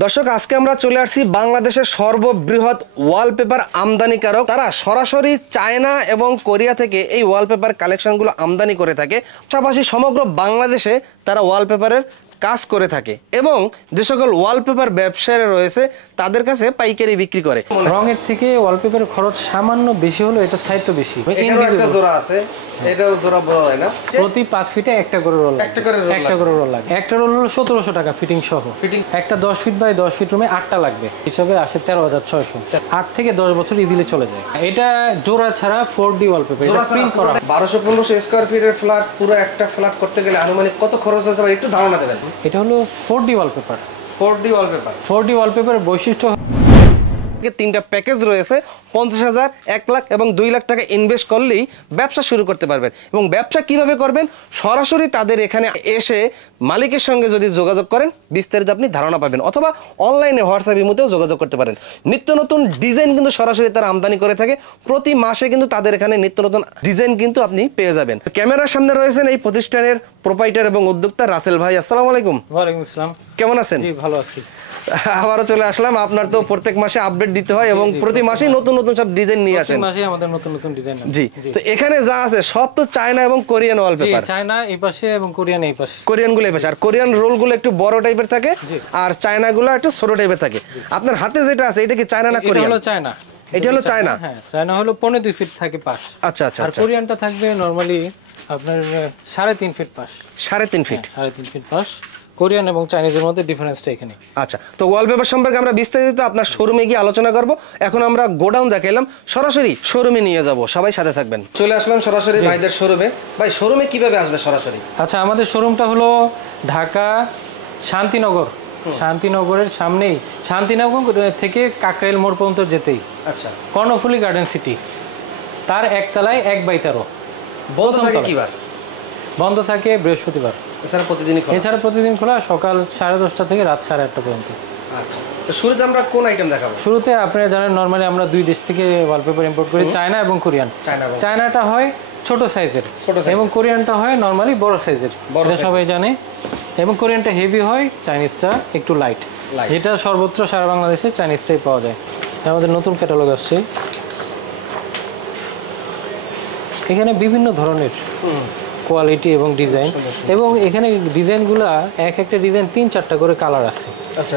দর্শক আজকে আমরা চলে আসছি বাংলাদেশের সর্ববৃহৎ ওয়ালপেপার আমদানিকারক। তারা সরাসরি চায়না এবং কোরিয়া থেকে এই ওয়ালপেপার কালেকশনগুলো আমদানি করে থাকে। পাশাপাশি সমগ্র বাংলাদেশে তারা ওয়ালপেপারের কাজ করে থাকে এবং যে সকল ওয়ালপেপার ব্যবসায়ীরা রয়েছে তাদের কাছে পাইকারি বিক্রি করে। রঙের থেকে ওয়ালপেপারের খরচ সামান্য বেশি হলো, এটা সাইজ বেশি। এখানে একটা জোড়া আছে, এটাও জোড়া বলা হয় না। প্রতি 5 ফিটে একটা করে রোল, একটা করে রোল লাগে। একটা রোল হলো 1700 টাকা ফিটিং সহ। একটা 10 ফিট বাই 10 ফিট রুমে 8টা লাগবে, হিসাবে আসে 13600। 8 থেকে 10 বছর ইজিলি চলে যায়। এটা জোড়া ছাড়া 4D ওয়ালপেপার, এটা প্রিন্ট করা। 1200-1500 স্কয়ার ফিটের ফ্ল্যাট, পুরো একটা ফ্ল্যাট করতে গেলে আনুমানিক কত খরচ হতে পারে একটু ধারণা দেবেন? এটা হলো 4D ওয়ালপেপার। 4D ওয়ালপেপার বৈশিষ্ট্য তিনটা প্যাকেজ রয়েছে। 50,000, 1 লাখ এবং 2 লাখ টাকা ইনভেস্ট করলেই ব্যবসা শুরু করতে পারবেন। এবং ব্যবসা কিভাবে করবেন, সরাসরি তাদের এখানে এসে মালিকের সঙ্গে যদি যোগাযোগ করেন বিস্তারিত আপনি ধারণা পাবেন, অথবা অনলাইনে হোয়াটসঅ্যাপ ইমোতেও যোগাযোগ করতে পারেন। নিত্য নতুন ডিজাইন কিন্তু সরাসরি তারা আমদানি করে থাকে। প্রতি মাসে কিন্তু তাদের এখানে নিত্য নতুন ডিজাইন কিন্তু আপনি পেয়ে যাবেন। ক্যামেরার সামনে রয়েছেন এই প্রতিষ্ঠানের প্রোপাইটার এবং উদ্যোক্তা রাসেল ভাই। আসসালামু আলাইকুম। ওয়ালাইকুম আসসালাম। কেমন আছেন? জি ভালো আছি। আবারও চলে আসলাম। আপনার তো প্রত্যেক মাসে আপডেট দিতে হয় এবং প্রতি মাসেই নতুন নতুন সব ডিজাইন নিয়ে আসেন। প্রতি মাসে আমাদের নতুন নতুন ডিজাইন। জি, তো এখানে যা আছে সব তো চায়না এবং কোরিয়ান ওয়ালপেপার। চায়না এই পাশে এবং কোরিয়ান এই পাশে। কোরিয়ান গুলো এই পাশে, আর কোরিয়ান রোল গুলো একটু বড় টাইপের থাকে আর চায়না গুলো একটু ছোট টাইপের থাকে। আপনার হাতে যেটা আছে এটা কি চায়না না কোরিয়ান? এটা হলো চায়না। এটা হলো চায়না। হ্যাঁ, চায়না হলো 15 ফিট থাকে পাশ। আচ্ছা আচ্ছা। আর কোরিয়ানটা থাকবে নরমালি আপনার 3.5 ফিট পাশ। 3.5 ফিট। 3.5 ফিট পাশ। কোরিয়ান এবং চাইনিজের মধ্যে ডিফারেন্সটা এখানে। আচ্ছা, তো ওয়ালপেপার সম্পর্কে আমরা বিস্তারিত আপনার শোরুমে গিয়ে আলোচনা করব। এখন আমরা গোডাউন দেখাইলাম, সরাসরি শোরুমে নিয়ে যাব। সবাই সাথে থাকবেন। চলে আসলাম সরাসরি ভাইদের শোরুমে। ভাই শোরুমে কিভাবে আসবে সরাসরি? আচ্ছা, আমাদের শোরুমটা হলো ঢাকা শান্তিনগর। শান্তিনগরের সামনেই, শান্তিনগর থেকে কাকরাইল মোড় পর্যন্ত যেতেই আচ্ছা কর্ণফুলী গার্ডেন সিটি, তার একতলায় 1/13। বন্ধ থাকে কিবার? বন্ধ থাকে বৃহস্পতিবার। এছাড়া প্রতিদিন খোলা, সকাল 10:30 থেকে রাত 8:30 পর্যন্ত। আচ্ছা, তো শুরুতে আমরা কোন আইটেম দেখাবো? শুরুতে আপনারা জানেন নরমালি আমরা 2 দেশ থেকে ওয়ালপেপার ইম্পোর্ট করি, চায়না এবং কোরিয়ান। চায়নাটা হয় ছোট সাইজের এবং কোরিয়ানটা হয় নরমালি বড় সাইজের, এটা সবাই জানে। এবং কোরিয়ানটা হেভি হয়, চাইনিজটা একটু লাইট, যেটা সর্বত্র সারা বাংলাদেশে চাইনিজটাই পাওয়া যায়। আমাদের নতুন ক্যাটালগ আসছে, এখানে বিভিন্ন ধরনের কোয়ালিটি এবং ডিজাইন, এবং এখানে ডিজাইনগুলা একটা ডিজাইন 3-4টা করে কালার আছে।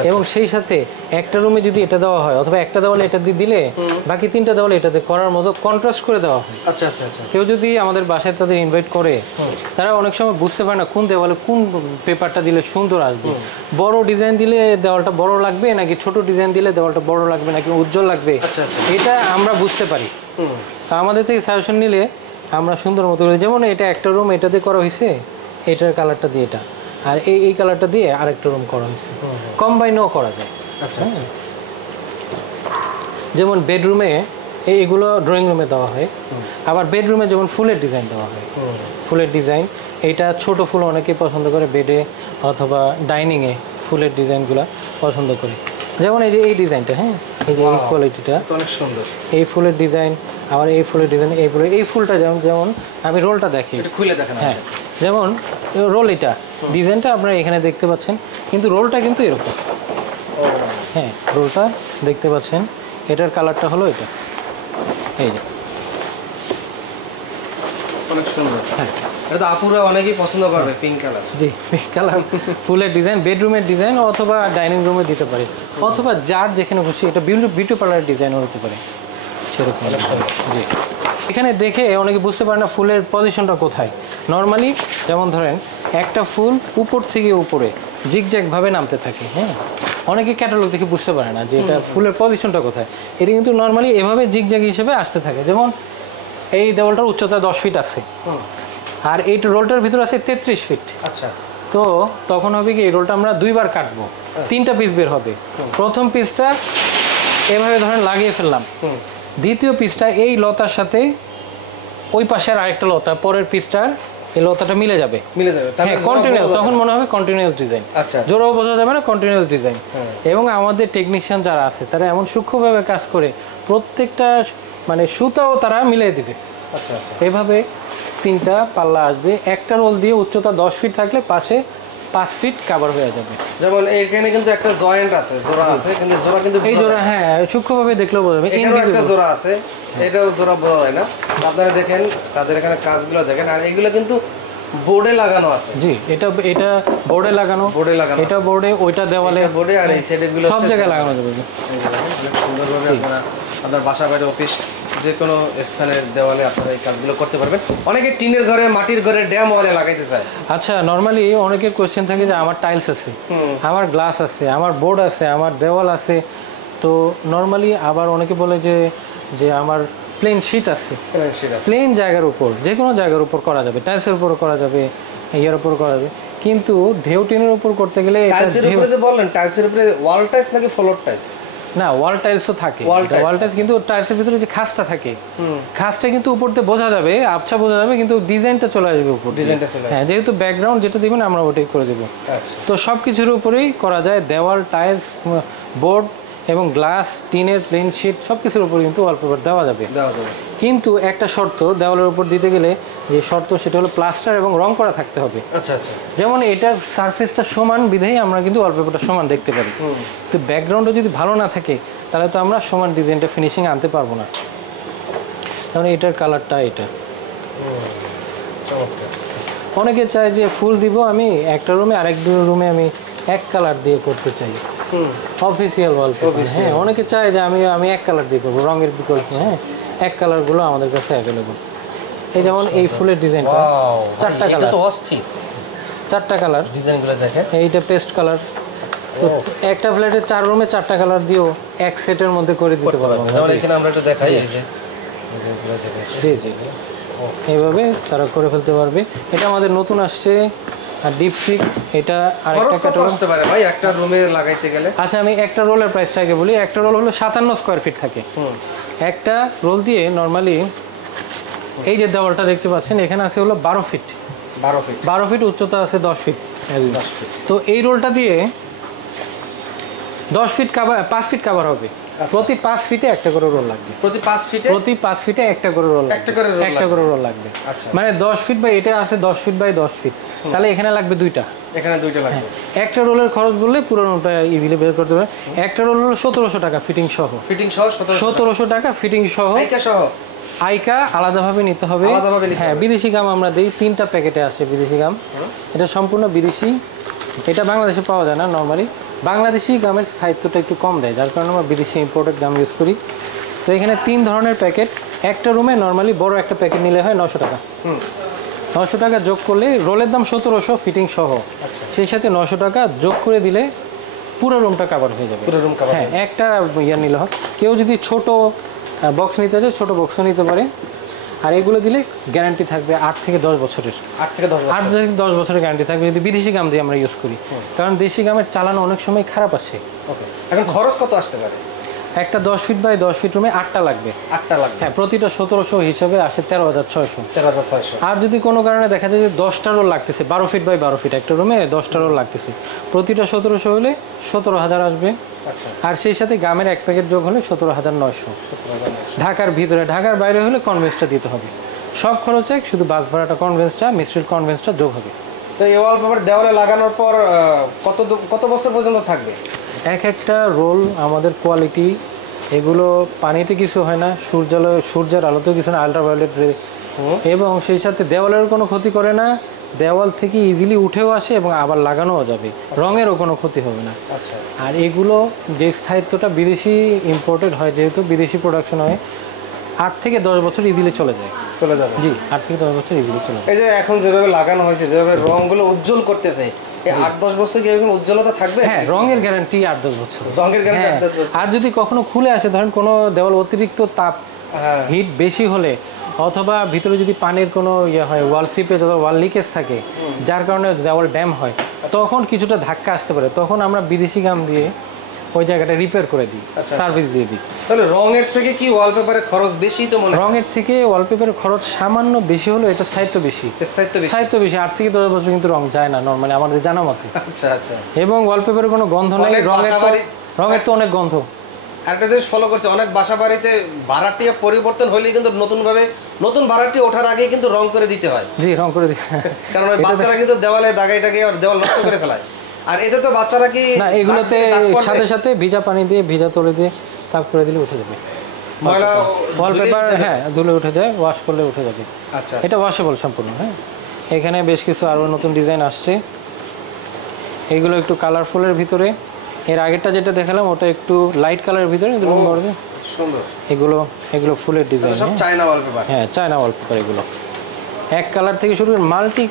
এবং সেই সাথে একটা রুমে যদি এটা দেওয়া হয়, অথবা একটা দেওয়ালে এটা দিলে বাকি 3টা দেওয়ালে এটাতে করার মতো কন্ট্রাস্ট করে দেওয়া হয়। আচ্ছা আচ্ছা আচ্ছা। কেউ যদি আমাদের বাসায় তাদের ইনভাইট করে, তারা অনেক সময় বুঝতে পারে না কোন দেওয়ালে কোন পেপারটা দিলে সুন্দর আসবে। বড় ডিজাইন দিলে দেওয়ালটা বড় লাগবে, নাকি ছোট ডিজাইন দিলে দেওয়ালটা বড় লাগবে, নাকি উজ্জ্বল লাগবে, এটা আমরা বুঝতে পারি। তা আমাদের থেকে সাজেশন নিলে আমরা সুন্দর মতো করে, যেমন এটা একটা রুম এটাতে করা হয়েছে, এটার কালারটা দিয়ে এটা, আর এই কালারটা দিয়ে আরেকটা রুম করা হয়েছে, কম্বাইনও করা যায়। আচ্ছা আচ্ছা। যেমন বেডরুমে এইগুলো ড্রয়িং রুমে দেওয়া হয়, আবার বেডরুমে যেমন ফুলের ডিজাইন দেওয়া হয়। ফুলের ডিজাইন এইটা ছোট ফুল অনেকে পছন্দ করে, বেডে অথবা ডাইনিংয়ে ফুলের ডিজাইনগুলো পছন্দ করে। যেমন এই যে এই ডিজাইনটা, হ্যাঁ এই যে এই কোয়ালিটিটা অনেক সুন্দর, এই ফুলের ডিজাইন, আবার এই ফুলের ডিজাইন, এই ফুলটা যেমন আমি রোলটা দেখি, হ্যাঁ যেমন রোল, এটা ডিজাইনটা আপনারা এখানে দেখতে পাচ্ছেন, কিন্তু রোলটা কিন্তু এরকম। হ্যাঁ, রোলটা দেখতে পাচ্ছেন, এটার কালারটা হলো এটা, এই যে অনেক সুন্দর। হ্যাঁ, এটা তো আপুরা অনেকেই পছন্দ করবে, পিঙ্ক কালার। জি, পিঙ্ক কালার ফুলের ডিজাইন, বেডরুমের ডিজাইন অথবা ডাইনিং রুমে দিতে পারে, অথবা যার যেখানে খুশি, এটা বিউটি পার্লারের ডিজাইনও হতে পারে সেরকম। জি, এখানে দেখে অনেকে বুঝতে পারে না ফুলের পজিশনটা কোথায়। নর্মালি যেমন ধরেন একটা ফুল উপর থেকে উপরে জিগজ্যাগভাবে নামতে থাকে, হ্যাঁ অনেকে ক্যাটালগ দেখে বুঝতে পারে না যে এটা ফুলের পজিশনটা কোথায়। এটা কিন্তু নর্মালি এভাবে জিগজ্যাগ হিসেবে আসতে থাকে। যেমন এই দেওয়ালটার উচ্চতা 10 ফিট আছে, আর এই রোলটার ভিতরে আছে 33 ফিট। আচ্ছা, তো তখন হবে কি, এই রোলটা আমরা 2বার কাটবো, 3টা পিস বের হবে। প্রথম পিসটা এভাবে ধরেন লাগিয়ে ফেললাম, দ্বিতীয় পিসটা এই লতার সাথে ওই পাশের আরেকটা লতা, পরের পিসটার এই লতাটা মিলে যাবে, কন্টিনিউয়াস, তখন মনে হবে কন্টিনিউয়াস ডিজাইন। জোড়াও বোঝা যাবে না, কন্টিনিউয়াস ডিজাইন। এবং আমাদের টেকনিশিয়ান যারা আছে তারা এমন সূক্ষ্মভাবে কাজ করে, প্রত্যেকটা মানে সুতাও তারা মিলিয়ে দিবে। এভাবে 3টা পাল্লা আসবে, একটা রোল দিয়ে উচ্চতা 10 ফিট থাকলে পাশে 5 ফিট কভার হয়ে যাবে। যেমন এখানে কিন্তু একটা জয়েন্ট আছে, জোড়া আছে, কিন্তু জোড়া কিন্তু এই জোড়া হ্যাঁ সূক্ষ্মভাবে দেখলেও বোঝা যাবে। এখানেও একটা জোড়া আছে, এটাও জোড়া বোঝা যায় না। আপনারা দেখেন তাদের এখানে কাজগুলো দেখেন, আর এগুলো কিন্তু বোর্ডে লাগানো আছে। জি, এটা বোর্ডে লাগানো, এটা বোর্ডে, ওইটা দেওয়ালে, বোর্ডে, আর এই সাইডে গুলো সব জায়গায় লাগানো যাবে। অনেক সুন্দরভাবে আপনারা আপনার বাসা বাড়ি অফিস যে কোনো স্থানের দেওয়ালে আপনারা এই কাজগুলো করতে পারবেন। অনেকে টিনের ঘরে, মাটির ঘরে, ড্যাম ওয়ালে লাগাইতে চায়। আচ্ছা, নরমালি অনেকের কোশ্চেন থাকে যে আমার টাইলস আছে, আমার গ্লাস আছে, আমার বোর্ড আছে, আমার দেওয়াল আছে, তো নরমালি আবার অনেকে বলে যে আমার প্লেন শীট আছে। প্লেন জায়গার উপর, যে কোনো জায়গার উপর করা যাবে, টাইলসের উপর করা যাবে, ইয়ার উপর করা যাবে, কিন্তু ঢেউ টিনের উপর করতে গেলে টাইলসের উপরে যে বললেন, টাইলসের উপরে ওয়াল টাইলস নাকি ফ্লোর টাইলস? না, ওয়াল টাইলসও থাকে, ওয়াল টাইলস, কিন্তু টাইলসের ভিতরে যে খাসটা থাকে, খাসটা কিন্তু উপর দিয়ে বোঝা যাবে, আবছা বোঝা যাবে, কিন্তু ডিজাইনটা চলে আসবে উপর, ডিজাইনটা চলে আসবে। হ্যাঁ, যেহেতু ব্যাকগ্রাউন্ড যেটা দিবেন আমরা ওটাই করে দেবো। আচ্ছা, তো সব কিছুর উপরেই করা যায়, দেওয়াল, টাইলস, বোর্ড এবং গ্লাস, টিনের প্লেন শিট সব কিছুর উপর কিন্তু ওয়ালপেপার দেওয়া যাবে। কিন্তু একটা শর্ত দেওয়ালের উপর দিতে গেলে, যে শর্ত সেটা হলো প্লাস্টার এবং রং করা থাকতে হবে। আচ্ছা আচ্ছা। যেমন এটার সারফেসটা সমান বিধেই আমরা কিন্তু ওয়ালপেপারটা সমান দেখতে পারি, তো ব্যাকগ্রাউন্ডও যদি ভালো না থাকে তাহলে তো আমরা সমান ডিজাইনটা ফিনিশিং আনতে পারবো না। যেমন এটার কালারটা এটা, অনেকে চায় যে ফুল দিব আমি একটা রুমে, আরেক রুমে আমি এক কালার দিয়ে করতে চাই, অফিসিয়াল ওয়ালপেপার। হ্যাঁ, অনেকে চায় যে আমি এক কালার দিয়ে করবো, রঙের বিকল্প। হ্যাঁ, এক কালারগুলো আমাদের কাছে অ্যাভেলেবল। এই যেমন এই ফুলের ডিজাইনটা, চারটা কালার, চারটা কালার ডিজাইনগুলো দেখেন। এইটা পেস্ট কালার। তো একটা ফ্ল্যাটে 4 রুমে 4টা কালার দিয়েও এক সেটের মধ্যে করে দিতে পারবো। তাহলে এখানে আমরা একটু দেখাই, এই যে জি জি, এইভাবে তারা করে ফেলতে পারবে। এটা আমাদের নতুন আসছে, আর ডিপসিক এটা আরেকটা ক্যাটাগরি আসতে পারে ভাই একটা রুমে লাগাইতে গেলে। আচ্ছা, আমি একটা রোলের প্রাইসটা আগে বলি। একটা রোল হলো 57 স্কয়ার ফিট থাকে। একটা রোল দিয়ে নরমালি এই যে দেওয়ালটা দেখতে পাচ্ছেন এখানে আছে হলো 12 ফিট, 12 ফিট উচ্চতা আছে 10 ফিট। তো এই রোলটা দিয়ে 10 ফিট কাভার, 5 ফিট কাভার হবে। প্রতি 5 ফিটে একটা করে রোল লাগবে, প্রতি 5 ফিটে একটা করে রোল, একটা করে রোল লাগবে। মানে 10 ফিট বাই এটা আছে 10 ফিট বাই 10 ফিট, তাহলে এখানে লাগবে দুইটা, এখানে দুইটা লাগবে। একটা রোলের খরচ বললে পুরো রোলটা ইজিলি বের করতে পারে। একটা রোল হলো 1700 টাকা ফিটিং সহ, 1700 টাকা ফিটিং সহ। আইকা আলাদাভাবে নিতে হবে। হ্যাঁ, বিদেশি গাম আমরা দিই, 3টা প্যাকেটে আসে বিদেশি গাম। এটা সম্পূর্ণ বিদেশি, এটা বাংলাদেশে পাওয়া যায় না নর্মালি। বাংলাদেশি গামের স্থায়িত্বটা একটু কম দেয়, যার কারণে আমরা বিদেশি ইম্পোর্টেড গাম ইউজ করি। তো এখানে 3 ধরনের প্যাকেট। একটা রুমে নর্মালি বড় একটা প্যাকেট নিলে হয় 900 টাকা। 900 টাকা যোগ করলে রোলের দাম 1700 ফিটিং সহ, সেই সাথে 900 টাকা যোগ করে দিলে পুরো রুমটা কভার হয়ে যাবে। হ্যাঁ, একটা ইয়ে নিলে হয়। কেউ যদি ছোট বক্স নিতে চায় ছোট বক্সও নিতে পারে। আর এগুলো দিলে গ্যারান্টি থাকবে 8 থেকে 10 বছরের, 8 থেকে 10 বছরের গ্যারান্টি থাকবে যদি বিদেশি গাম দিয়ে আমরা ইউজ করি। কারণ দেশি গামের চালানো অনেক সময় খারাপ আসে। এখন খরচ কত আসতে পারে? একটা 10 ফিট বাই 10 ফিট রুমে 8টা লাগবে। হ্যাঁ, প্রতিটা 1700 হিসাবে আসে 13,600। আর যদি কোনো কারণে দেখা যায় যে 10টা রোল লাগতেছে, 12 ফিট বাই 12 ফিট একটা রুমে 10টা রোল লাগতেছে, প্রতিটা 1700 হলে 17,000 আসবে। আর সেই সাথে গামের এক প্যাকেট যোগ হলে 17,900। ঢাকার ভিতরে, ঢাকার বাইরে হলে কনভেন্সটা দিতে হবে। সব খরচ এক, শুধু বাস ভাড়াটা কনভেন্সটা, মিস্ত্রির কনভেন্সটা যোগ হবে। তো এই ওয়ালপেপার দেওয়ালে লাগানোর পর কত বছর পর্যন্ত থাকবে? এক একটা রোল আমাদের কোয়ালিটি, এগুলো পানিতে কিছু হয় না, সূর্যের আলোতেও কিছু না, আল্ট্রাভায়োলেট রে, এবং সেই সাথে দেওয়ালের কোনো ক্ষতি করে না, দেওয়াল থেকে ইজিলি উঠেও আসে এবং আবার লাগানোও যাবে, রঙেরও কোনো ক্ষতি হবে না। আর এগুলো যে স্থায়িত্বটা বিদেশি ইম্পোর্টেড হয়, যেহেতু বিদেশি প্রোডাকশন হয়, 8 থেকে 10 বছর ইজিলি চলে যাবে। জি, 8 থেকে 10 বছর ইজিলি চলে যাবে। এই যে এখন যেভাবে লাগানো হয়েছে, যেভাবে রঙগুলো উজ্জ্বল করতেছে, এই 8-10 বছর কি এরকম উজ্জ্বলতা থাকবে? হ্যাঁ, রঙের গ্যারান্টি 8-10 বছর। রঙের গ্যারান্টি 8-10 বছর। আর যদি কখনো খুলে আসে, ধরেন কোনো দেওয়াল অতিরিক্ত তাপ, হিট বেশি হলে, অথবা ভিতরে যদি পানির কোনো ইয়ে হয়, ওয়াল সিপেজ অথবা ওয়াল লিকেজ থাকে, যার কারণে দেওয়াল ড্যাম হয়, তখন কিছুটা ধাক্কা আসতে পারে, তখন আমরা বিদেশি গাম দিয়ে ওই জায়গাটা রিপেয়ার করে দিই, সার্ভিস দিয়ে দিই। তাহলে রঙের থেকে কি ওয়ালপেপারের খরচ বেশি? তো মনে হয় রঙের থেকে ওয়ালপেপারের খরচ সামান্য বেশি হলো, এটা স্থায়িত্ব বেশি। স্থায়িত্ব বেশি 8 থেকে 10 বছর কিন্তু রং যায় না নরমালি আমাদের জানা মতে। এবং ওয়ালপেপারের কোনো গন্ধ নাই। রঙের তো অনেক গন্ধ, একটা জিনিস ফলো করছে, অনেক বাসা বাড়িতে ভাড়াটিয়া পরিবর্তন হলেই কিন্তু নতুন ভাড়াটি ওঠার আগে কিন্তু রং করে দিতে হয়। জি, রং করে দিই। কারণ ওই বাচ্চারা কিন্তু দেওয়ালে দাগাইটাকে আর দেওয়াল নষ্ট করে ফেলায়। আর এতে তো বাচ্চারা কি না, এগুলোতে সাথে সাথে ভিজা পানি দিয়ে ভিজা তুলে দিয়ে সাফ করে দিলে উঠে যাবে। ময়লা ওয়ালপেপার হ্যাঁ ধুলে উঠে যায়, ওয়াশ করলে উঠে যাবে। আচ্ছা, এটা ওয়াশেবল সম্পূর্ণ। হ্যাঁ, এখানে বেশ কিছু আরও নতুন ডিজাইন আসছে, এইগুলো একটু কালারফুলের ভিতরে। এর আগেরটা যেটা দেখালাম ওটা একটু লাইট কালারের ভিতরে, এগুলো পড়বে সুন্দর। এগুলো ফুলের ডিজাইন, সব চায়না ওয়ালপেপার। হ্যাঁ চায়না ওয়ালপেপার। এগুলো এক কালার থেকে শুরু করে মাল্টি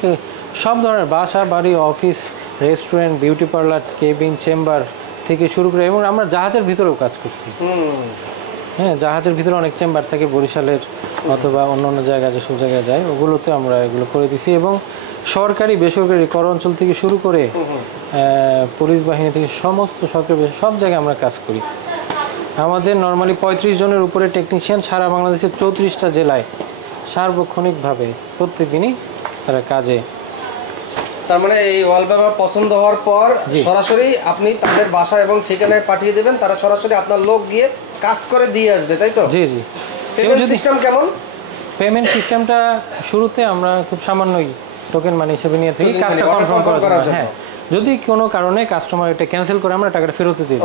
সব ধরনের বাসা বাড়ি, office, restaurant, beauty parlour, cabin, chamber থেকে শুরু করে, এবং আমরা জাহাজের ভিতরেও কাজ করছি। হ্যাঁ, জাহাজের ভিতরে অনেক চেম্বার থাকে বরিশালের অথবা অন্য অন্য জায়গায় যেসব জায়গায় যায় ওগুলোতে আমরা এগুলো করে দিছি। এবং সরকারি বেসরকারি কর অঞ্চল থেকে শুরু করে পুলিশ বাহিনী থেকে সমস্ত সরকারি সব জায়গায় আমরা কাজ করি। আমাদের নর্মালি 35 জনের উপরে টেকনিশিয়ান সারা বাংলাদেশের 34টা জেলায় সার্বক্ষণিকভাবে প্রত্যেকদিনই তারা কাজে। তার মানে এই ওয়ালপেপার পছন্দ হওয়ার পর সরাসরি আপনি তাদের বাসা এবং ঠিকানায় পাঠিয়ে দেবেন, তারা সরাসরি আপনার লোক গিয়ে কাজ করে দিয়ে আসবে, তাই তো? জি জি। পেমেন্ট সিস্টেম কেমন? পেমেন্ট সিস্টেমটা শুরুতে আমরা খুব সামান্যই টোকেন মানি হিসেবে নিয়ে থাকি কাজটা কনফার্ম করার জন্য। হ্যাঁ, যদি কোনো কারণে কাস্টমার এটা ক্যান্সেল করে আমরা টাকাটা ফেরত দিয়ে দিই।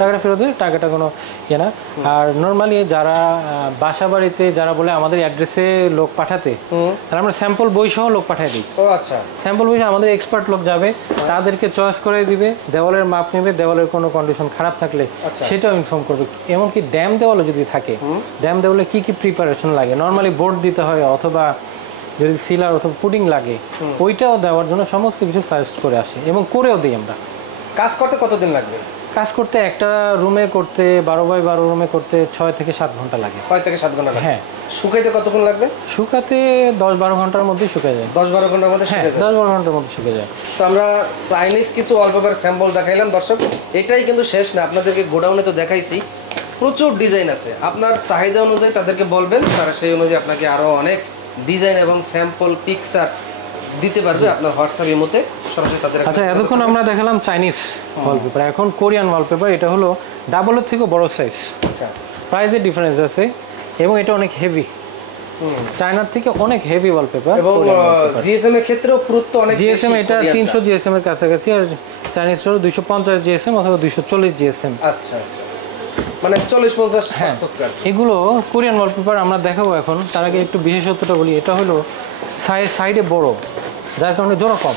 টাকাটা ফেরত দিই, টাকাটা কোনো ইয়ে না। আর নর্মালি যারা বাসা বাড়িতে যারা বলে আমাদের অ্যাড্রেসে লোক পাঠাতে, তাহলে আমরা স্যাম্পল বই সহ লোক পাঠিয়ে দিই। স্যাম্পল বই আমাদের এক্সপার্ট লোক যাবে, তাদেরকে চয়েস করে দিবে, দেওয়ালের মাপ নেবে, দেওয়ালের কোনো কন্ডিশন খারাপ থাকলে সেটাও ইনফর্ম করবে। এমনকি ড্যাম দেওয়ালে যদি থাকে, ড্যাম দেওয়ালে কি কি প্রিপারেশন লাগে, নর্মালি বোর্ড দিতে হয় অথবা যদি সিলার অথবা পুডিং লাগে ওইটাও দেওয়ার জন্য সমস্ত কিছু সাজেস্ট করে আসে এবং করেও দিই আমরা। কাজ করতে কতদিন লাগবে? কাজ করতে একটা রুমে করতে 12x12 রুমে করতে 6 থেকে 7 ঘন্টা লাগে। 6 থেকে 7 ঘন্টা লাগে। হ্যাঁ। শুকাইতে কতক্ষণ লাগবে? শুকাতে 10-12 ঘন্টার মধ্যে শুকিয়ে যায়। 10-12 ঘন্টার মধ্যে শুকিয়ে যায়। 10-12 ঘন্টার মধ্যে শুকিয়ে যায়। তো আমরা চাইনিজ কিছু ওয়ালপেপার স্যাম্পল দেখাইলাম দর্শক, এটাই কিন্তু শেষ না, আপনাদেরকে গোডাউনে তো দেখাইছি, প্রচুর ডিজাইন আছে। আপনার চাহিদা অনুযায়ী তাদেরকে বলবেন, তারা সেই অনুযায়ী আপনাকে আরো অনেক ডিজাইন এবং স্যাম্পল পিকচার দিতে পারবে আপনার হোয়াটসঅ্যাপ ইমোতে সরাসরি তাদের। আচ্ছা, এতক্ষণ আমরা দেখালাম চাইনিজ ওয়ালপেপার, এখন কোরিয়ান ওয়ালপেপার। এটা হলো ডাবলের থেকে বড় সাইজ। আচ্ছা, প্রাইসের ডিফারেন্স আছে এবং এটা অনেক হেভি, চায়নার থেকে অনেক হেভি ওয়ালপেপার। এবং জিএসএম এর ক্ষেত্রেও পুরুত্ব অনেক বেশি। জিএসএম এটা 300 জিএসএম এর কাছাকাছি, আর চাইনিজ হলো 250 জিএসএম অথবা 240 জিএসএম। আচ্ছা আচ্ছা, মানে 40-50। হ্যাঁ, এগুলো কোরিয়ান ওয়ালপেপার আমরা দেখাবো এখন। তার আগে একটু বিশেষত্বটা বলি, এটা হলো সাইডে বড়, যার কারণে জোড়া কম।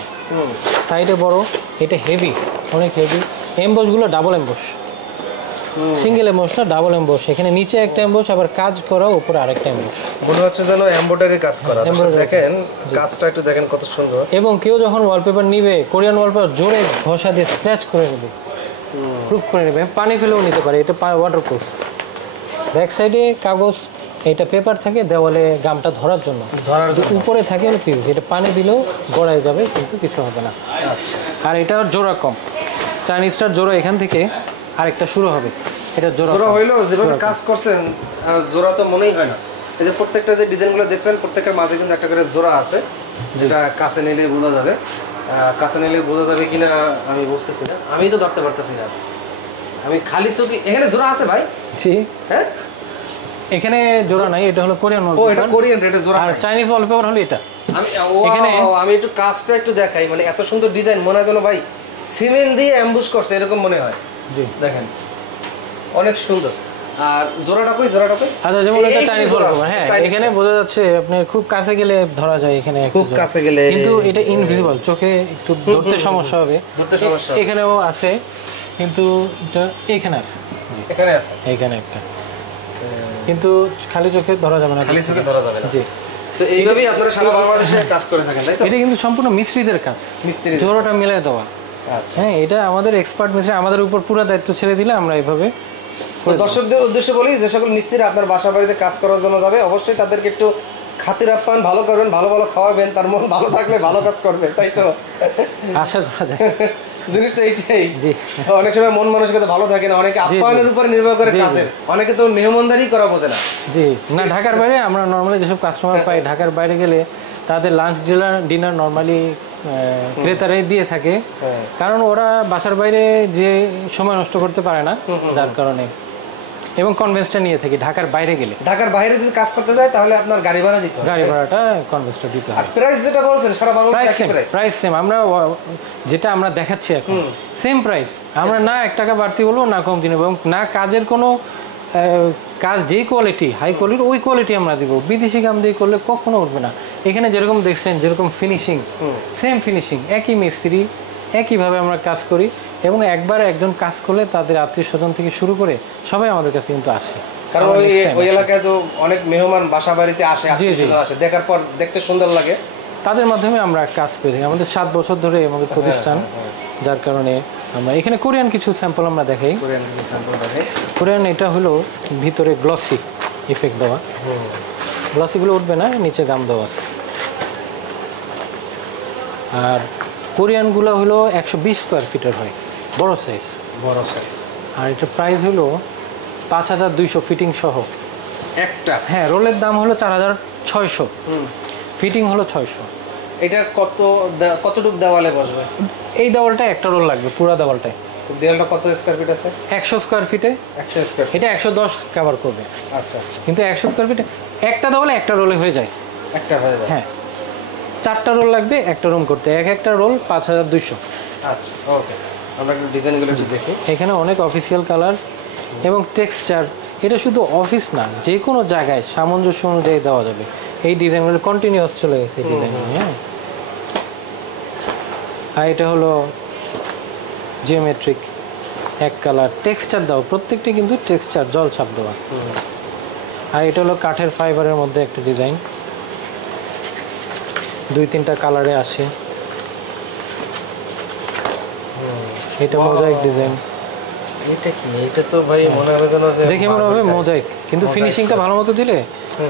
সাইডে বড়, এটা হেভি, অনেক হেভি। এমবসগুলো ডাবল এমবস, সিঙ্গেল এমবস না, ডাবল এমবস। এখানে নিচে একটা এমবস, আবার কাজ করা উপরে আরেকটা এমবস। মনে হচ্ছে যেন এমব্রয়ডারি কাজ করা। দেখেন কাজটা একটু দেখেন কত সুন্দর। এবং কেউ যখন ওয়ালপেপার নিবে, কোরিয়ান ওয়ালপেপার জোরে ঘষা দিয়ে স্ক্র্যাচ করে নেবে, প্রুফ করে নেবে, পানি ফেলেও নিতে পারে। এটা ওয়াটারপ্রুফ। ব্যাক সাইডে কাগজ, এটা পেপার থাকে দেওয়ালে গামটা ধরার জন্য, উপরে থাকে হলো ফিউজ। এটা পানি দিলেও গড়ায় যাবে কিন্তু কিছু হবে না। আর এটার জোড়া কম। চাইনিজটার জোড়া এখান থেকে আরেকটা শুরু হবে, এটা জোড়া হইলো। যেভাবে কাজ করছেন জোড়া তো মনেই হয় না। এই যে প্রত্যেকটা যে ডিজাইনগুলো দেখছেন, প্রত্যেকটার মাঝে কিন্তু একটা করে জোড়া আছে, যেটা কাছে নিলে বোঝা যাবে। কাছে নিলে বোঝা যাবে কিনা আমি বুঝতেছি না, আমি তো ধরতে পারতেছি না। আমি খালি চোখে এখানে জোড়া আছে ভাই? জি, হ্যাঁ, এখানে জোড়া নাই। এটা হলো কোরিয়ান ওয়ালপেপার। ও, এটা কোরিয়ান, এটা জোড়া। আর চাইনিজ ওয়ালপেপার হলো এটা। আমি একটু কাজটা একটু দেখাই, মানে এত সুন্দর ডিজাইন, মনে হয় যেন ভাই সিমেন্ট দিয়ে অ্যাম্বুশ করছে এরকম মনে হয়। জি, দেখেন অনেক সুন্দর। আর জোড়াটা কই? আচ্ছা, যেমন এটা চাইনিজ ওয়ালপেপার। হ্যাঁ, এখানে বোঝা যাচ্ছে, আপনি খুব কাছে গেলে ধরা যায় এখানে, খুব কাছে গেলে, কিন্তু এটা ইনভিজিবল, চোখে একটু ধরতে সমস্যা হবে। এখানেও আছে, কিন্তু এটা এখানে আছে, এখানে একটা, কিন্তু খালি চোখে ধরা যাবে না। জি, তো এইভাবেই আপনারা সারা বাংলাদেশে কাজ করে থাকেন, তাই তো? এটা কিন্তু সম্পূর্ণ মিস্ত্রিদের কাজ, জোড়াটা মিলাই দেওয়া। আচ্ছা, হ্যাঁ, এটা আমাদের এক্সপার্ট মিস্ত্রি, আমাদের উপর পুরো দায়িত্ব ছেড়ে দিলে আমরা এইভাবে। দর্শকদের উদ্দেশ্যে বলি, যে সকল মিস্ত্রি আপনার বাসা বাড়িতে কাজ করার জন্য যাবে, অবশ্যই তাদেরকে একটু খাতির আপ্যায়ন ভালো করবেন, ভালো ভালো খাওয়াবেন, তার মন ভালো থাকলে ভালো কাজ করবে, তাই তো? আশা করা যায়। জিনিসটা এইটাই। অনেক সময় মন মানসিকতা ভালো থাকে না, অনেকে আপ্যায়নের উপরে নির্ভর করে কাজের, অনেকে তো মেহমানদারি করা বোঝে না। জি না, ঢাকার বাইরে আমরা নর্মালি যেসব কাস্টমার পাই, ঢাকার বাইরে গেলে তাদের লাঞ্চ ডিনার নর্মালি ক্রেতারাই দিয়ে থাকে, কারণ ওরা বাসার বাইরে যে সময় নষ্ট করতে পারে না, যার কারণে এবং কনভেন্সটা নিয়ে থাকি ঢাকার বাইরে গেলে। ঢাকার বাইরে যদি কাজ করতে যায় তাহলে আপনার গাড়ি ভাড়া দিতে হবে, গাড়ি ভাড়াটা কনভেন্সটা দিতে আর হয়। প্রাইস যেটা বলছেন সারা বাংলাদেশে একই প্রাইস? প্রাইস সেম, আমরা যেটা আমরা দেখাচ্ছি এখন সেম প্রাইস। আমরা না 1 টাকা বাড়তি বলবো না কম দিন, এবং না কাজের কোনো কাজ যেই কোয়ালিটি হাই কোয়ালিটি ওই কোয়ালিটি আমরা দিব। বিদেশি কাম দিয়ে করলে কখনো উঠবে না। এখানে যেরকম দেখছেন যেরকম ফিনিশিং, সেম ফিনিশিং, একই মিস্ত্রি, একইভাবে আমরা কাজ করি। এবং একবার একজন কাজ করলে তাদের আত্মীয় স্বজন থেকে শুরু করে সবাই আমাদের কাছে কিন্তু আসে, কারণ ওই এলাকায় তো অনেক মেহমান বাসা বাড়িতে আসে, আত্মীয়স্বজন আসে, দেখার পর দেখতে সুন্দর লাগে, তাদের মাধ্যমে আমরা কাজ পেয়ে থাকি। আমাদের 7 বছর ধরে আমাদের প্রতিষ্ঠান, যার কারণে আমরা এখানে কোরিয়ান কিছু স্যাম্পল আমরা দেখাই। কোরিয়ান এটা হলো ভিতরে গ্লসি ইফেক্ট দেওয়া, গ্লসিগুলো উঠবে না, নিচে গাম দেওয়া আছে। আর কোরিয়ানগুলো হলো 120 স্কোয়ার ফিটের হয়, বড় সাইজ। আর এটা প্রাইস হলো 5200 ফিটিং সহ একটা। হ্যাঁ, রোলের দাম হলো 4600, ফিটিং হলো 600। এটা কতটুক দেওয়ালে বসবে? এই দেওয়ালটা একটা রোল লাগবে, পুরো দেওয়ালটাই। দেওয়ালটা কত স্কোয়ার ফিট আছে? 100 স্কোয়ার ফিটে। 100 স্কোয়ার ফিট, এটা 110 কভার করবে। আচ্ছা, কিন্তু 100 স্কোয়ার ফিটে একটা দেওয়ালে একটা রোলে হয়ে যায়। একটা হয়ে যায়? হ্যাঁ, 4টা রোল লাগবে একটা রুম করতে, একটা রোল 5200। আচ্ছা, ওকে, আমরা একটু ডিজাইনগুলো একটু দেখি। এখানে অনেক অফিসিয়াল কালার এবং টেক্সচার। এটা শুধু অফিস না, যে কোনো জায়গায় সামঞ্জস্য অনুযায়ী দেওয়া যাবে। এই ডিজাইনগুলো কন্টিনিউয়াস চলে গেছে এই ডিজাইন। হ্যাঁ, আর এটা হলো জিওমেট্রিক এক কালার টেক্সচার দাও, প্রত্যেকটি কিন্তু টেক্সচার জল ছাপ দেওয়া। আর এটা হলো কাঠের ফাইবারের মধ্যে একটা ডিজাইন, 2-3টা কালারে আসে। এটা মোজাইক ডিজাইন। এটা কি? এটা তো ভাই মনে হবে যেন যে দেখে মনে হবে মোজাইক, কিন্তু ফিনিশিংটা ভালো মতো দিলে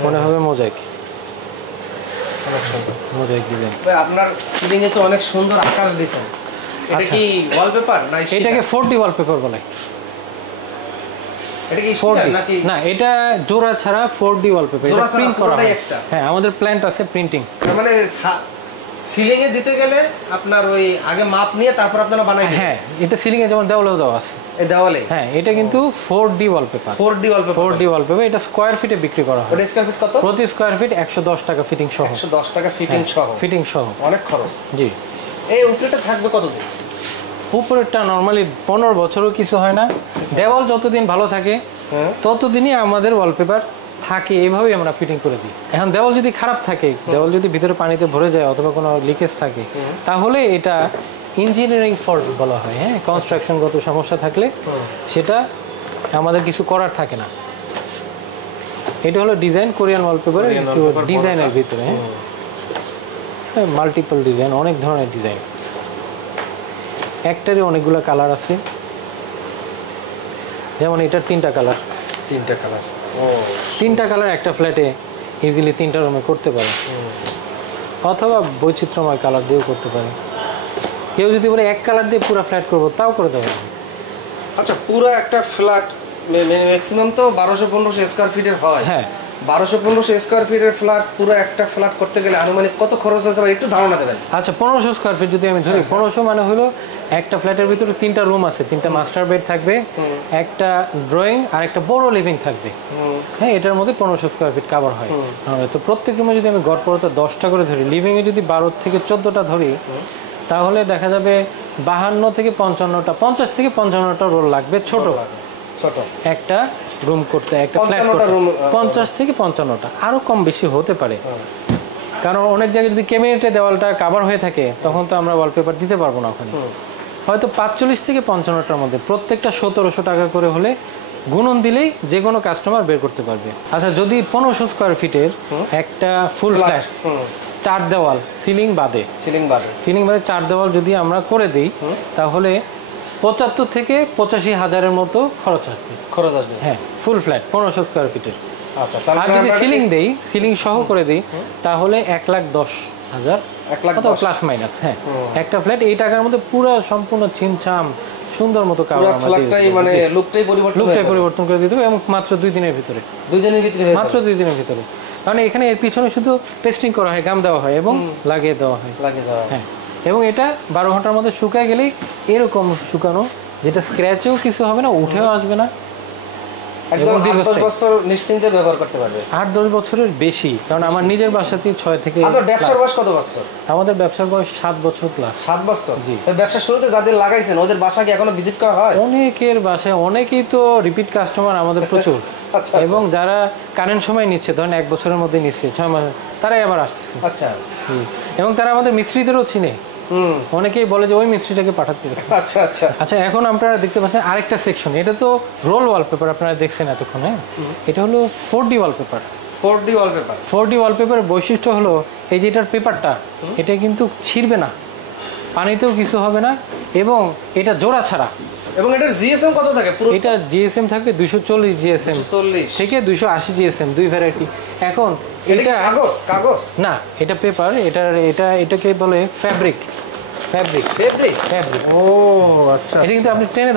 মনে হবে মোজাইক। Mosaic design. ভাই আপনার সিলিং এ তো অনেক সুন্দর আকাশ দিয়েছেন, এটা কি ওয়ালপেপার না? এটাকে 4D ওয়ালপেপার বলে। এটা কি 4D নাকি? না, এটা জোড়া ছাড়া 4D ওয়ালপেপার, এটা প্রিন্ট করা হয়। হ্যাঁ, আমাদের প্ল্যান্ট আছে প্রিন্টিং। মানে সিলিং এ দিতে গেলে আপনার ওই আগে মাপ নিয়ে তারপর আপনারা বানাই দেন? হ্যাঁ, এটা সিলিং এ যেমন দেওয়ালেও দেওয়া আছে। এই দেওয়ালে? হ্যাঁ, এটা কিন্তু 4D wallpaper. 4D wallpaper? 4D wallpaper. এটা স্কয়ার ফিটে বিক্রি করা হয়। ওটা স্কয়ার ফিট কত? প্রতি স্কয়ার ফিট 110 টাকা ফিটিং সহ। 110 টাকা ফিটিং সহ? ফিটিং সহ। অনেক খরচ। জি। এই উপরেটা থাকবে কতদিন? উপরেরটা নরমালি 15 বছরও কিছু হয় না। দেওয়াল যতদিন ভালো থাকে ততদিনই আমাদের ওয়ালপেপার থাকে, এইভাবেই আমরা ফিটিং করে দিই। এখন দেওয়াল যদি খারাপ থাকে, দেওয়াল যদি ভিতরে পানিতে ভরে যায় অথবা কোনো লিকেজ থাকে, তাহলে এটা ইঞ্জিনিয়ারিং ফল্ট বলা হয়। হ্যাঁ, কনস্ট্রাকশনগত সমস্যা থাকলে সেটা আমাদের কিছু করার থাকে না। এটা হলো ডিজাইন, কোরিয়ান ওয়ালপেপার ডিজাইনের ভিতরে। হ্যাঁ, মাল্টিপল ডিজাইন, অনেক ধরনের ডিজাইন। একটারই অনেকগুলো কালার আছে, যেমন এটার 3টা কালার। 3টা কালার? ও, 3টা কালার একটা ফ্ল্যাটে ইজিলি 3টা রুমে করতে পারে, অথবা বৈচিত্র্যময় কালার দিয়েও করতে পারে। কেউ যদি বলে এক কালার দিয়ে পুরো ফ্ল্যাট করবো, তাও করে দেবো। আচ্ছা, পুরো একটা ফ্ল্যাট ম্যাক্সিমাম তো 1200-1500 স্কয়ার ফিটের হয়। হ্যাঁ, 1200-1500 স্কয়ার ফিটের ফ্ল্যাট, পুরো একটা ফ্ল্যাট করতে গেলে আনুমানিক কত খরচ হতে পারে একটু ধারণা দেবেন? আচ্ছা, 1500 স্কয়ার ফিট যদি আমি ধরি, 1500 মানে হলো একটা ফ্ল্যাটের ভিতরে 3টা রুম আছে, 3টা মাস্টার বেড থাকবে, একটা ড্রয়িং আর একটা বড় লিভিং থাকবে। হ্যাঁ, এটার মধ্যে 1500 স্কয়ার ফিট কভার হয়। তো প্রত্যেক রুমে যদি আমি গড়পড়তা 10টা করে ধরি, লিভিংয়ে যদি 12 থেকে 14টা ধরি, তাহলে দেখা যাবে 52 থেকে 55টা, 50 থেকে 55টা রোল লাগবে ছোট ছোট একটা রুম করতে, একটা ফ্ল্যাট করতে। 50 থেকে 55টা, আরো কম বেশি হতে পারে। কারণ অনেক জায়গায় যদি ক্যাবিনেটে দেওয়ালটা কভার হয়ে থাকে, তখন তো আমরা ওয়ালপেপার দিতে পারবো না ওখানে। হয়তো 45 থেকে 55টার মধ্যে, প্রত্যেকটা 1700 টাকা করে হলে গুণন দিলেই যে কোনো কাস্টমার বের করতে পারবে। আচ্ছা, যদি 1500 স্কয়ার ফিটের একটা ফুল ফ্ল্যাট, 4 দেওয়াল সিলিং বাদে 4 দেওয়াল যদি আমরা করে দিই, তাহলে 75 থেকে 85 হাজারের মতো খরচ আসবে। হ্যাঁ, ফুল ফ্ল্যাট 1500 স্কয়ার ফিটের। আচ্ছা, আর যদি সিলিং দেই, সিলিং সহ করে দিই, তাহলে 1,10,000 অথবা প্লাস মাইনাস। হ্যাঁ, একটা ফ্ল্যাট এই টাকার মধ্যে পুরো সম্পূর্ণ ছিমছাম সুন্দর মতো মানে লুকটাই পরিবর্তন করে দিতে হবে, এবং মাত্র 2 দিনের ভিতরে। মাত্র 2 দিনের ভিতরে। কারণ এখানে এর পিছনে শুধু পেস্টিং করা হয়, গাম দেওয়া হয় এবং লাগিয়ে দেওয়া হয়। হ্যাঁ, এবং এটা 12 ঘন্টার মধ্যে শুকায় গেলেই এরকম শুকানো, যেটা স্ক্র্যাচেও কিছু হবে না, উঠেও আসবে না, একদম এবং 8-10 দীর্ঘস্থায়ী। বছর নিশ্চিন্তে ব্যবহার করতে পারবে। 8-10 বছরের বেশি, কারণ আমার নিজের বাসাতেই 6 থেকে আপনার ব্যবসার বয়স কত বছর? আমাদের ব্যবসার বয়স 7 বছর প্লাস। 7 বছর। জি। এই ব্যবসা শুরুতে যাদের লাগাইছেন ওদের বাসা কি এখনো ভিজিট করা হয়? অনেকের বাসায়, অনেকেই তো রিপিট কাস্টমার আমাদের প্রচুর। আচ্ছা, এবং যারা কারেন্ট সময় নিচ্ছে, ধরেন 1 বছরের মধ্যে নিচ্ছে, 6 মাস, তারাই আবার আসতেছে। আচ্ছা। জি। এবং তারা আমাদের মিস্ত্রিদেরও চিনে, অনেকেই বলে যে ওই মিস্ত্রিটাকে পাঠাতে হবে। আচ্ছা আচ্ছা। আচ্ছা, এখন আপনারা দেখতে পাচ্ছেন আরেকটা সেকশন, এটা তো রোল ওয়ালপেপার আপনারা দেখছেন এতক্ষণে, এটা হলো 4D wallpaper. 4D wallpaper. 4D ওয়ালপেপারের বৈশিষ্ট্য হলো এই যে এটার পেপারটা, এটা কিন্তু ছিঁড়বে না, পানিতেও কিছু হবে না, এবং এটা জোড়া ছাড়া। এবং এটার জিএসএম কত থাকে পুরো? এটা জিএসএম থাকে 240 জিএসএম 40 থেকে 280 জিএসএম, দুই ভ্যারাইটি। এখন এটা এটা কাগজ কাগজ না, এটা পেপার, এটাকে বলে ফ্যাব্রিক। ফেব্রিক। ও আচ্ছা। এটা কিন্তু আপনি টেনে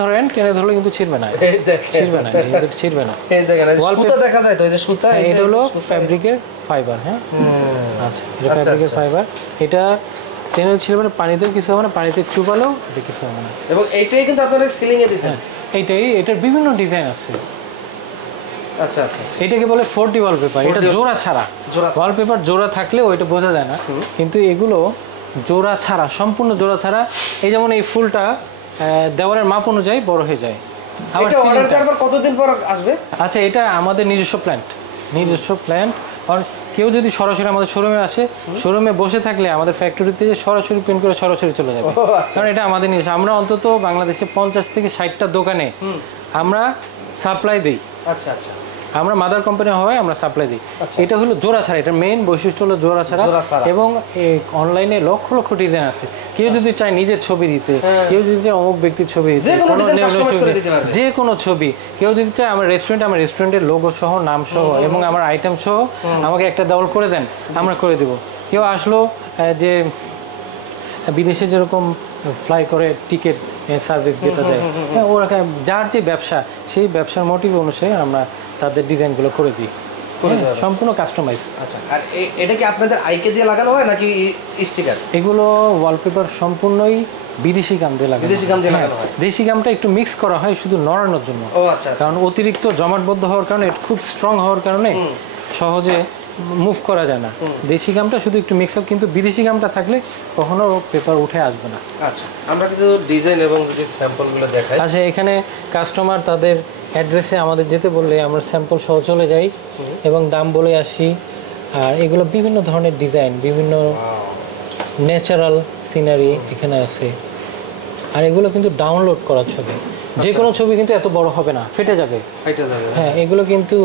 ধরলে কিন্তু ছিঁড়বে না, এই দেখেন। ছিঁড়বে না, এটা ছিঁড়বে না। এই দেখেন, এই সুতা দেখা যায় তো, এই যে সুতা, এই যে এটা হলো সুতা। ফ্যাব্রিকের ফাইবার। হ্যাঁ, আচ্ছা, এটা ফ্যাব্রিকের ফাইবার। এটা টেনে ছিঁড়বে না, পানিতেও কিছু হবে না, পানিতে চুবালেও এটা কিছু হবে না। এবং এইটাই কিন্তু আপনারা সিলিং এ দিয়েছেন। এটার বিভিন্ন ডিজাইন আছে। আচ্ছা আচ্ছা। এটাকে বলে 4D ওয়ালপেপার। এটা জোড়া ছাড়া। জোড়া ছাড়া। ওয়ালপেপার জোড়া থাকলেও এটা বোঝা যায় না, কিন্তু এগুলো জোড়া ছাড়া, সম্পূর্ণ জোড়া ছাড়া। এই যেমন এই ফুলটা দেওয়ালের মাপ অনুযায়ী বড় হয়ে যায়। আবার এটা অর্ডার সিলিংটা- দেওয়ার পর কতদিন পর আসবে? আচ্ছা, এটা আমাদের নিজস্ব প্ল্যান্ট। আর কেউ যদি সরাসরি আমাদের শোরুমে আসে, শোরুমে বসে থাকলে আমাদের ফ্যাক্টরিতে যে সরাসরি প্রিন্ট করে সরাসরি চলে যাবে। ও, আচ্ছা। কারণ এটা আমাদের নিজস্ব। আমরা অন্তত বাংলাদেশে 50 থেকে 60টা দোকানে আমরা সাপ্লাই দিই। আচ্ছা আচ্ছা। আমরা মাদার কোম্পানি হয়, আমরা সাপ্লাই দিই। এটা হলো জোড়া ছাড়া, এটার মেইন বৈশিষ্ট্য হলো জোড়া ছাড়া। জোড়া ছাড়া। এবং অনলাইনে লক্ষ লক্ষ ডিজাইন আছে। কেউ যদি চায় নিজের ছবি দিতে, কেউ যদি চায় অমুক ব্যক্তির ছবি দিতে, যে কোনো কোনো ডিজাইন লেভেলের কাস্টমাইজ ছবি, করে দিতে পারবে। যে কোনো ছবি, কেউ যদি চায় আমার রেস্টুরেন্টের লোগো সহ, নাম সহ এবং আমার আইটেম সহ আমাকে একটা দেওয়াল করে দেন, আমরা করে দেব। কেউ আসলো যে বিদেশে যেরকম ফ্লাই করে টিকিট সার্ভিস যেটা দেয়, হ্যাঁ, ওরা যার যে ব্যবসা, সেই ব্যবসার মোটিভ অনুসারে আমরা তাদের ডিজাইনগুলো করে দিই, সম্পূর্ণ কাস্টমাইজ। আচ্ছা। আর এটা কি আপনাদের আইকে দিয়ে লাগানো হয় নাকি স্টিকার? এগুলো ওয়ালপেপার সম্পূর্ণই বিদেশি গাম দিয়ে লাগানো। বিদেশি গাম দিয়ে লাগানো হয়। দেশি গামটা একটু মিক্স করা হয় শুধু নড়ানোর জন্য। ও আচ্ছা। কারণ অতিরিক্ত জমাটবদ্ধ হওয়ার কারণে, খুব স্ট্রং হওয়ার কারণে সহজে মুভ করা যায় না। দেশি গামটা শুধু একটু মিক্স আপ, কিন্তু বিদেশি গামটা থাকলে কখনো পেপার উঠে আসবে না। আচ্ছা, আমরা কিছু ডিজাইন এবং যদি স্যাম্পলগুলো দেখাই। আচ্ছা, এখানে কাস্টমার তাদের অ্যাড্রেসে আমাদের যেতে বললে আমরা স্যাম্পল সহ চলে যাই এবং দাম বলে আসি। আর এগুলো বিভিন্ন ধরনের ডিজাইন, বিভিন্ন ন্যাচারাল সিনারি এখানে আছে। আর এগুলো কিন্তু ডাউনলোড করা ছবি, যে কোনো ছবি কিন্তু এত বড় হবে না, ফেটে যাবে। এটা যাবে। হ্যাঁ, এগুলো কিন্তু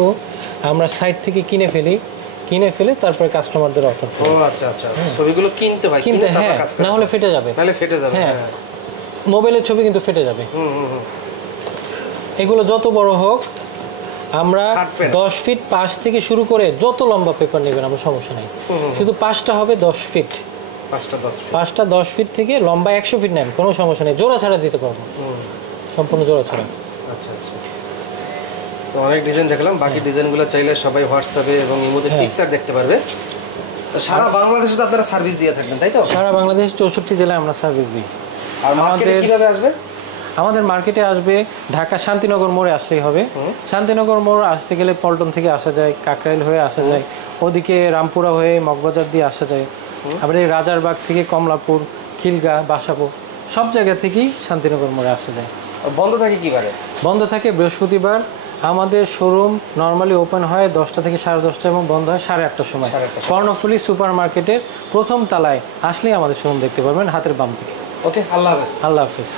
আমরা সাইট থেকে কিনে ফেলে তারপরে কাস্টমারদের অফার করি। ও আচ্ছা আচ্ছা। ছবিগুলো কিনতে হয়, কিনতে, তারপর হ্যাঁ, কাজ করতে না হলে ফেটে যাবে। নাহলে ফেটে যাবে। হ্যাঁ, মোবাইলের ছবি কিন্তু ফেটে যাবে। এগুলো যত বড় হোক, আমরা কাটবে না। 10 ফিট পাশ থেকে শুরু করে যত লম্বা পেপার নেবেন আমরা সমস্যা নেই, শুধু পাশটা হবে 10 ফিট। 5টা 10 পাঁচটা 10 ফিট থেকে লম্বা 100 ফিট নেন, কোনো সমস্যা নেই, জোড়া ছাড়া দিতে পারবো, সম্পূর্ণ জোড়া ছাড়া। আচ্ছা আচ্ছা। তো অনেক ডিজাইন দেখলাম, বাকি ডিজাইনগুলো চাইলে সবাই হোয়াটসঅ্যাপে এবং ইমোতে পিকচার দেখতে পারবে। তো সারা বাংলাদেশে তো আপনারা সার্ভিস দিয়ে থাকবেন, তাই তো? সারা বাংলাদেশ 64 জেলায় আমরা সার্ভিস দিই। আর মার্কেটে কিভাবে আসবে? আমাদের মার্কেটে আসবে ঢাকা শান্তিনগর মোড়ে আসলেই হবে। শান্তিনগর মোড় আসতে গেলে পল্টন থেকে আসা যায়, কাকরাইল হয়ে আসা যায়, ওদিকে রামপুরা হয়ে মগবাজার দিয়ে আসা যায়, আবার এই রাজারবাগ থেকে কমলাপুর, খিলগা, বাসাবো, সব জায়গা থেকেই শান্তিনগর মোড়ে আসা যায়। বন্ধ থাকে কিবারে? বন্ধ থাকে বৃহস্পতিবার। আমাদের শোরুম নর্মালি ওপেন হয় 10টা থেকে 10:30 এবং বন্ধ হয় 8:30টার সময়। কর্ণফুলী সুপার মার্কেটের প্রথম তলায় আসলেই আমাদের শোরুম দেখতে পারবেন, হাতের বাম দিকে। ওকে, আল্লাহ হাফেজ। আল্লাহ হাফিজ।